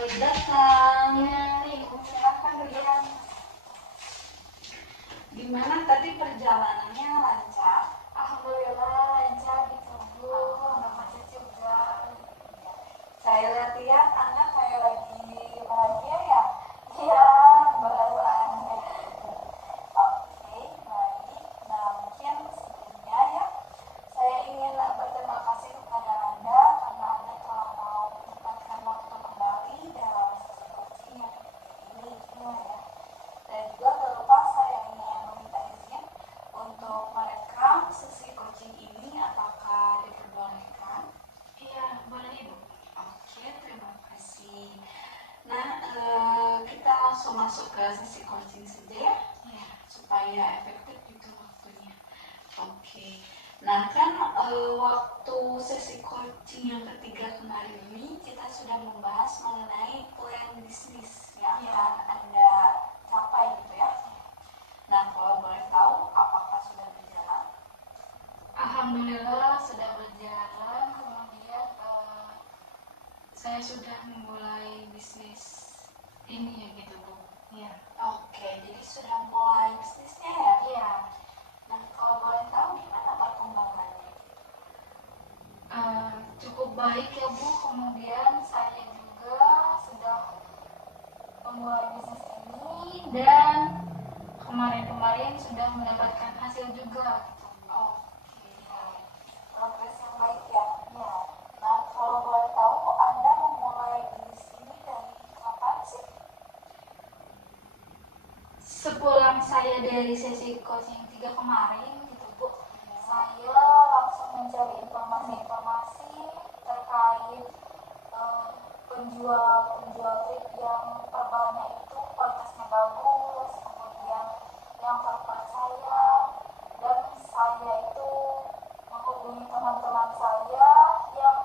Selamat datang. Ya, Ibu, silakan berjalan. Gimana tadi perjalanannya lancar? Alhamdulillah lancar gitu, Bu. Nggak macet juga. Saya lihat-lihat Anda kayak lagi bahagia ya? Iya, bahasannya. Oke, baik. Nah, mungkin sebelumnya ya, saya ingin berterima kasih kepada Anda karena Anda telah mau menyempatkan waktu kembali dalam sesi coaching yang ini, ya. Dan juga tak lupa saya ingin meminta izin untuk merekam sesi coaching ini. Apakah diperbolehkan? Iya, boleh Ibu. Oke, terima kasih. Nah, kita langsung masuk ke sesi coaching saja ya, Iya. supaya efektif gitu waktunya. Oke. Nah, kan waktu sesi coaching yang ketiga kemarin ini kita sudah membahas mengenai plan bisnis yang Iya. akan Anda capai gitu ya. Nah, kalau boleh tahu apakah sudah berjalan? Alhamdulillah sudah berjalan. Kemudian saya sudah memulai bisnis ini ya gitu, Bu. Iya. Oke, jadi sudah mulai bisnisnya ya? Iya. Nah, kalau boleh tahu gimana perkembangannya? Cukup baik ya, Bu. Kemudian saya juga sudah memulai bisnis ini dan kemarin-kemarin sudah mendapatkan hasil juga gitu. Oke, progres yang baik ya. Ya. Nah, kalau boleh tahu Anda memulai bisnis ini dari kapan sih? Sepulang saya dari sesi coaching 3 kemarin gitu, Bu, saya langsung mencari informasi-informasi terkait penjual trip yang perbannya itu kualitasnya bagus, kemudian yang terpercaya, dan saya itu menghubungi teman-teman saya yang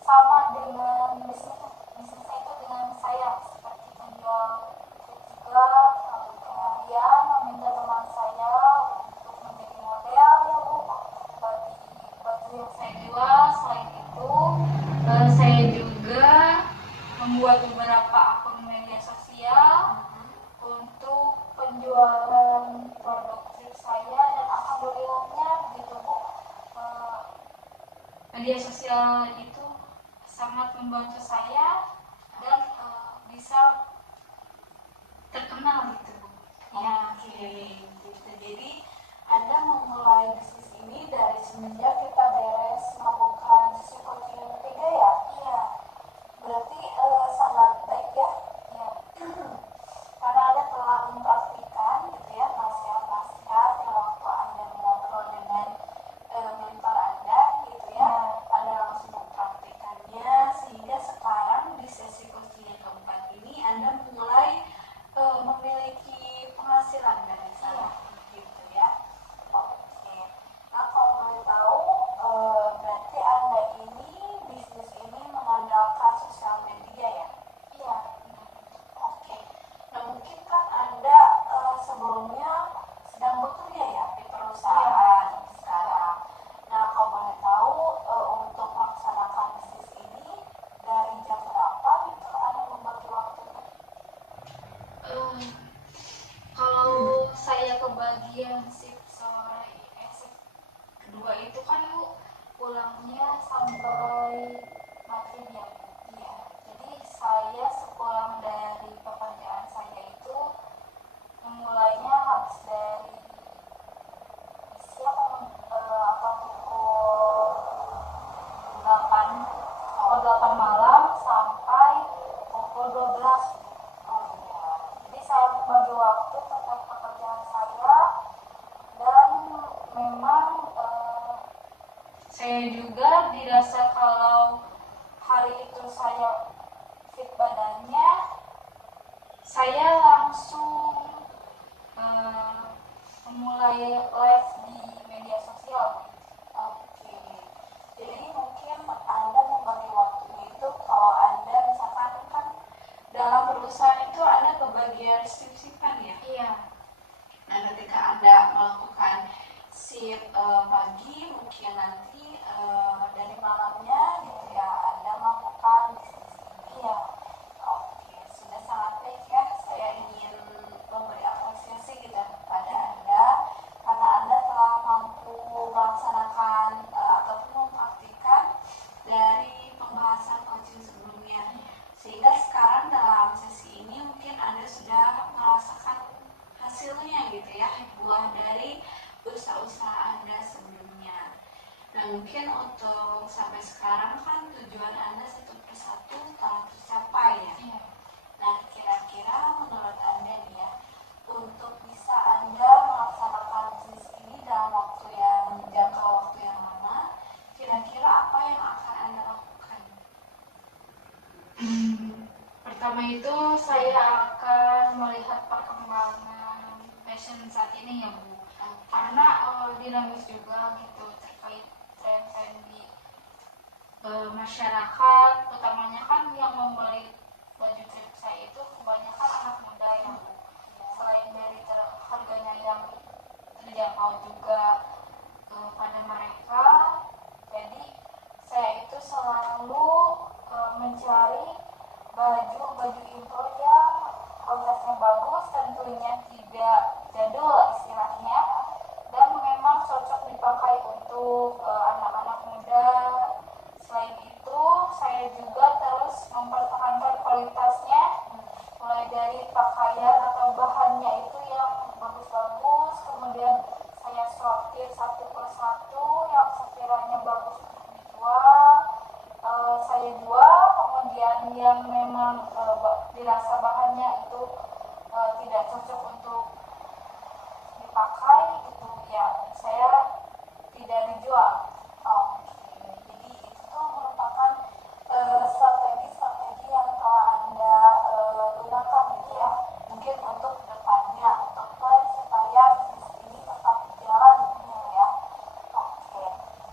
sama dengan bisnisnya itu dengan saya, seperti penjual trip juga. Kemudian meminta teman saya untuk menjadi model ya, Bu, bagi baju yang saya jual. Selain itu saya juga membuat beberapa akun media sosial untuk penjualan produk trip saya, dan alhamdulillahnya gitu, Bu, media sosial itu sangat membantu saya dan bisa terkenal gitu, Bu. Ya. Oke, gitu. Jadi Anda memulai bisnis ini dari semenjak kita beres melakukan sesi coaching yang ketiga ya? Iya. Berarti sangat baik ya. Iya. Karena Anda telah mempraktikkan gitu ya nasihat-nasihat yang waktu Anda mengobrol dengan mentor Anda gitu ya. Anda langsung mempraktikannya sehingga sekarang di sesi coaching yang keempat ini Anda mulai memiliki penghasilan dari sana gitu ya. Oke. Nah, kalau boleh tahu berarti Anda ini bisnis ini mengandalkan sosial media ya? Iya. Oke. Nah, mungkin kan Anda sebelumnya sedang bekerja ya di perusahaan sekarang. Nah, kalau boleh tahu untuk melaksanakan bisnis ini dari jam berapa gitu Anda membagi waktunya? Kalau saya kebagian shift sore, shift kedua itu kan, Bu, pulangnya sampai maghrib ya, Bu. Iya. Jadi saya sepulang dari pekerjaan saya itu memulainya habis dari siang pukul 8 malam sampai pukul 12. Jadi saya membagi waktu terkait pekerjaan saya, dan memang saya juga dirasa kalau hari itu saya fit badannya, saya langsung memulai live di media sosial. Oke. Jadi mungkin Anda membagi waktunya itu kalau Anda misalkan kan dalam perusahaan itu Anda kebagian shift-shiftan ya? Iya. Nah, ketika Anda melakukan shift pagi, mungkin nanti dari malamnya gitu ya Anda melakukan bisnis ini. Iya. Oke. satu telah tercapai ya. Iya. Nah, kira-kira menurut Anda nih ya, untuk bisa Anda melaksanakan bisnis ini dalam jangka waktu yang lama, kira-kira apa yang akan Anda lakukan? Pertama itu saya akan melihat perkembangan fashion saat ini ya Bu, karena dinamis juga gitu terkait tren-tren di masyarakat, utamanya kan yang membeli baju trip saya itu kebanyakan anak muda ya Bu. Selain dari harganya yang terjangkau juga pada mereka, jadi saya itu selalu mencari baju impor yang kualitasnya bagus, tentunya tidak jadul istilahnya, dan memang cocok dipakai untuk anak-anak muda. Selain itu, saya juga terus mempertahankan kualitasnya, mulai dari pakaian atau bahannya itu yang bagus-bagus, kemudian saya sortir satu persatu yang sekiranya bagus untuk dijual, saya jual. Kemudian yang memang dirasa bahannya itu tidak cocok untuk dipakai gitu ya, saya tidak dijual. Jadi itu merupakan strategi yang telah Anda gunakan gitu ya, mungkin untuk depannya, untuk plan supaya bisnis ini tetap berjalan gitu ya. Oke,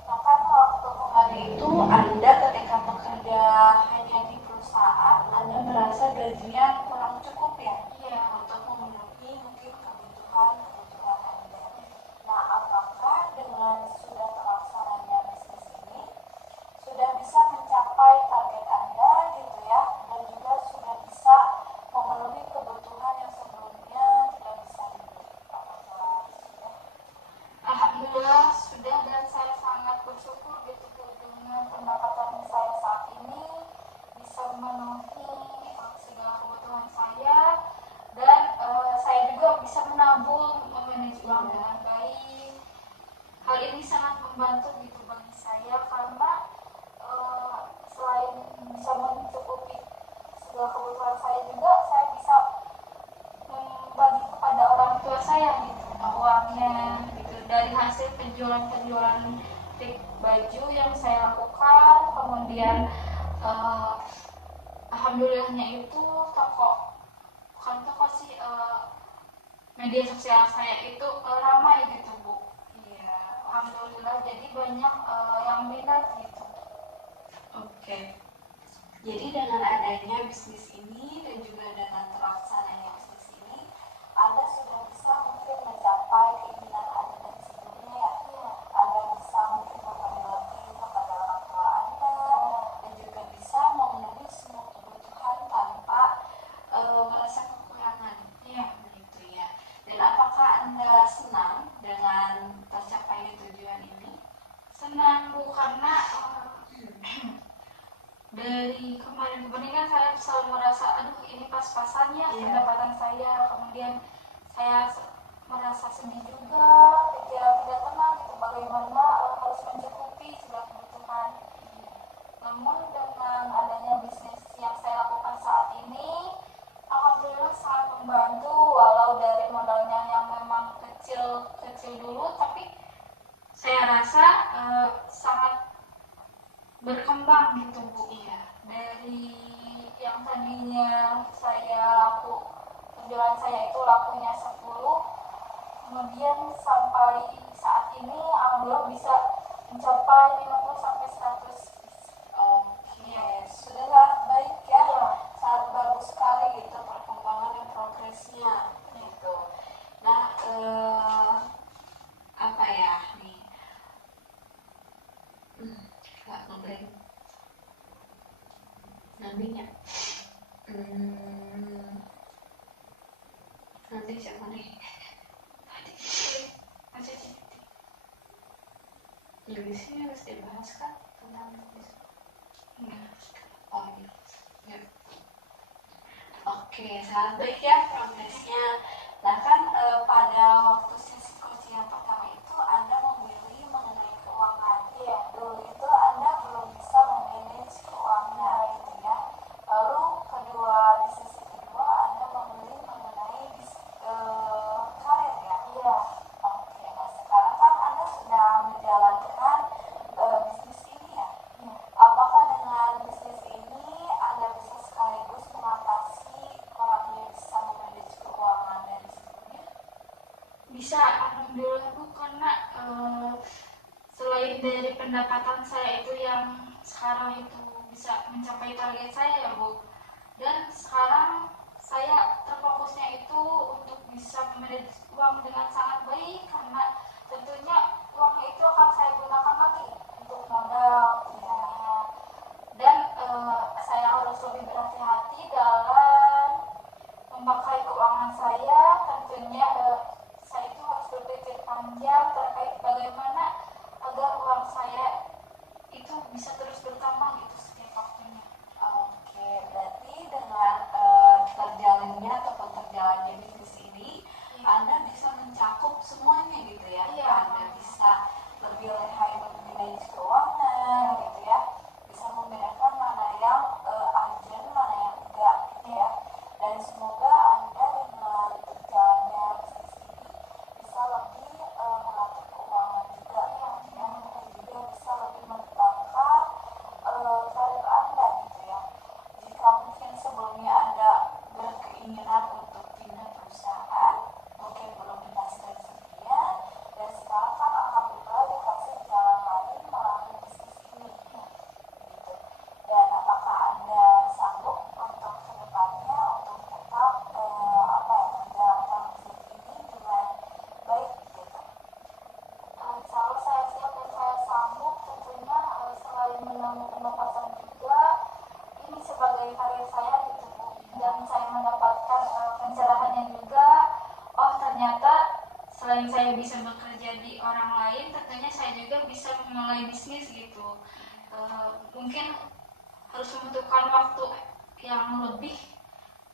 nah kan waktu kemarin itu Anda ketika bekerja hanya di perusahaan, Anda merasa gajinya kurang cukup ya? Iya. Untuk memenuhi mungkin kebutuhan Anda. Nah, apakah dengan sudah terlaksananya bisnis ini sudah bisa mencapai target Anda gitu ya, dan juga sudah bisa memenuhi kebutuhan yang sebelumnya tidak bisa dibeli? Apakah sudah? Alhamdulillah sudah, dan saya sangat bersyukur gitu Bu, dengan pendapatan saya saat ini bisa memenuhi segala kebutuhan saya, dan saya juga bisa menabung, memanage uang dengan baik. Hal ini sangat membantu gitu bagi saya, karena selain bisa mencukupi segala kebutuhan saya, juga saya bisa membagi kepada orang tua saya gitu uangnya gitu, dari hasil penjualan baju yang saya lakukan. Kemudian alhamdulillahnya itu bukan toko sih, media sosial saya itu ramai gitu Bu. Iya, alhamdulillah, jadi banyak yang minat gitu. Oke. Jadi dengan adanya bisnis ini dan juga dengan terlaksananya bisnis ini, Anda sudah bisa mungkin mencapai keinginan Anda dari sebelumnya ya. Anda bisa mungkin memberi lebih kepada orang tua Anda, dan juga bisa memenuhi semua kebutuhan tanpa merasa kekurangan. Iya. Begitu ya. Dan apakah Anda senang dengan tercapainya tujuan ini? Senang Bu, karena dari kemarin-kemarin kan saya selalu merasa aduh ini pas-pasannya pendapatan saya, kemudian saya merasa sedih juga, pikiran tidak tenang gitu, bagaimana harus mencukupi segala kebutuhan. Namun dengan adanya bisnis yang saya lakukan saat ini, alhamdulillah sangat membantu, walau dari modalnya yang memang kecil dulu, tapi saya rasa sangat berkembang gitu Bu. Iya. Dari yang tadinya penjualan saya itu lakunya 10, kemudian sampai saat ini alhamdulillah bisa mencapai 50 sampai 100. Oke, sudahlah baik ya. Sangat bagus sekali gitu perkembangan dan progresnya gitu. Nah, apa ya nih? Nggak ngeblank. Nantinya. Nanti siapa nih? Ya di sini harus dibahas kan tentang bisnis. Oh iya. Ya. Oke, sangat baik ya progresnya. Nah kan pada waktu sesi coaching yang pertama itu Anda memilih mengenai keuangan. Ya, dulu itu Anda belum bisa memanage keuangan gitu ya. pendapatan saya itu yang sekarang itu bisa mencapai target saya ya Bu. Dan sekarang saya terfokusnya itu untuk bisa memanage uang dengan sangat baik, karena tentunya uang itu akan saya gunakan lagi untuk modal tentunya. Dan saya harus lebih berhati-hati dalam memakai keuangan saya. Tentunya saya itu harus berpikir panjang terkait bagaimana agar uang saya itu bisa terus bertambah gitu setiap waktunya. Oke, berarti dengan terjalannya ataupun terjalannya bisnis ini, Anda bisa mencakup semuanya gitu ya. Iya. Anda bisa lebih lihai memanage keuangan gitu ya. Bisa membedakan mana yang urgent, mana yang enggak gitu ya. Dan semoga Anda dengan terjalannya bisnis ini bisa lebih mengatur keuangan juga ya. Dan juga bisa lebih mengembangkan karir Anda gitu ya. Jika mungkin sebelumnya Anda berkeinginan untuk pindah perusahaan, mungkin belum dipastikan sekian, dan sekarang kan alhamdulillah dikasih jalan lain melalui bisnis ini gitu. Dan apakah Anda sanggup untuk kedepannya untuk tetap menjalankan bisnis ini dengan baik gitu? Insya Allah saya siap dan saya sanggup. Tentunya selain menambah pendapatan juga, ini sebagai karir saya gitu Bu. Dan saya mendapatkan pencerahannya juga. Oh, ternyata selain saya bisa bekerja di orang lain, tentunya saya juga bisa memulai bisnis gitu. Mungkin harus membutuhkan waktu yang lebih,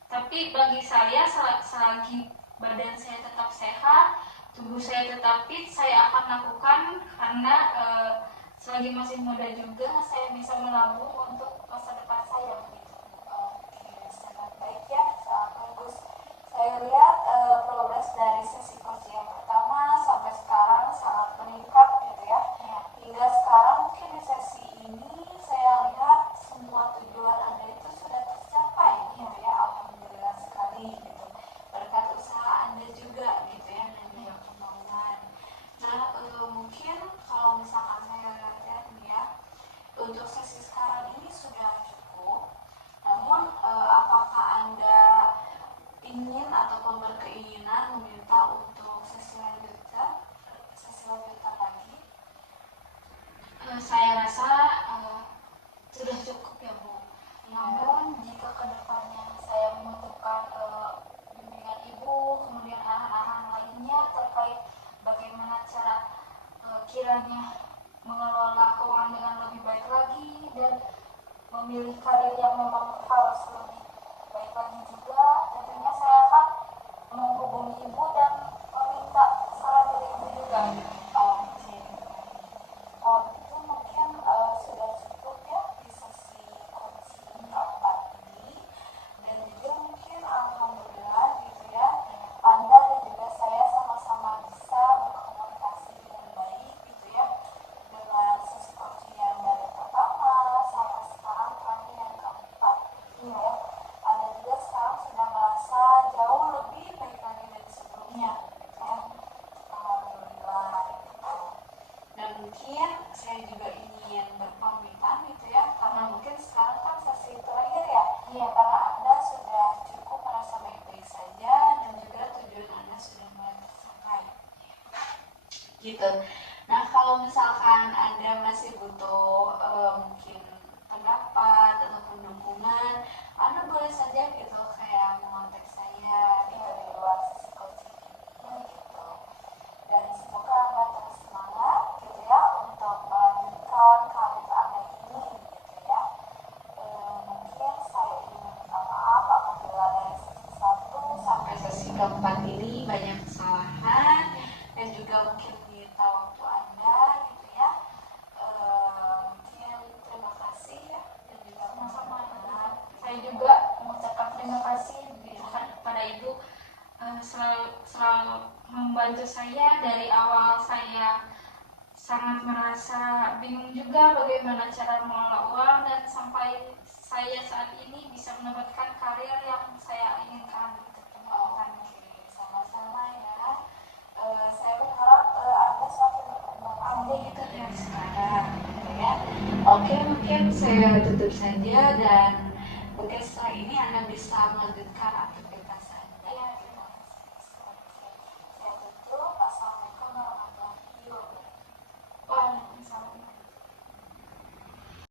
tapi bagi saya selagi badan saya tetap sehat, tubuh saya tetap fit, saya akan lakukan, karena selagi masih muda juga saya bisa menabung untuk masa depan saya begitu. Oke, sangat baik ya, sangat bagus. Saya lihat progres dari sesi coaching yang pertama sampai sekarang sangat meningkat gitu ya. Hingga sekarang mungkin di sesi ini saya lihat semua tujuan Anda itu sudah tercapai gitu ya. Alhamdulillah sekali gitu. Berkat usaha Anda juga gitu ya, dan juga kemauan. Nah, mungkin kalau misalkan saya lihat nih ya, untuk sesi sekarang ini sudah cukup. Namun apakah Anda ingin ataupun berkeinginan meminta untuk sesi lanjutan lagi? Saya rasa sudah cukup ya Bu. Namun jika kedepannya saya membutuhkan bimbingan ibu, kemudian arahan-arahan lainnya terkait bagaimana cara kiranya mengelola keuangan dengan lebih baik lagi dan memilih karir yang memang harus lebih baik lagi juga, tentunya saya akan menghubungi ibu dan meminta saran dari ibu juga. Oke. Oh, itu mungkin sudah cukup ya di sesi coaching keempat ini. Dan juga mungkin alhamdulillah gitu ya, Anda dan juga saya sama-sama bisa berkomunikasi dengan baik gitu ya, dengan sesi coaching yang dari pertama sampai sekarang kami yang keempat gitu ya. Anda juga sekarang sudah merasa jauh lebih baik lagi dari sebelumnya gitu ya. Alhamdulillah gitu. Dan mungkin saya juga ingin berpamitan gitu ya, karena mungkin sekarang kan sesi terakhir ya. Iya, karena Anda sudah cukup merasa baik-baik saja dan juga tujuan Anda sudah mulai tercapai. Gitu. Nah, kalau misalkan Anda masih butuh mungkin pendapat ataupun dukungan, Anda boleh saja gitu kayak mengontak saya gitu di luar sesi coaching ini gitu. Dan semoga Anda terus semangat gitu ya untuk melanjutkan karir Anda ini gitu ya. Mungkin saya ingin meminta maaf apabila dari sesi 1 sampai sesi keempat ini banyak kesalahan dan juga mungkin menyita waktu Anda gitu ya. Mungkin terima kasih ya, dan juga Sama-sama. maaf. Saya juga mengucapkan terima kasih kepada Ibu, selalu membantu saya dari awal. Saya sangat merasa bingung juga bagaimana cara mengelola uang, dan sampai saya saat ini bisa mendapatkan karir yang saya inginkan. Oke, sama-sama ya. Saya berharap Anda semakin berkembang Amin. dari sekarang. Oke, mungkin saya tutup saja dan mungkin setelah ini Anda bisa melanjutkan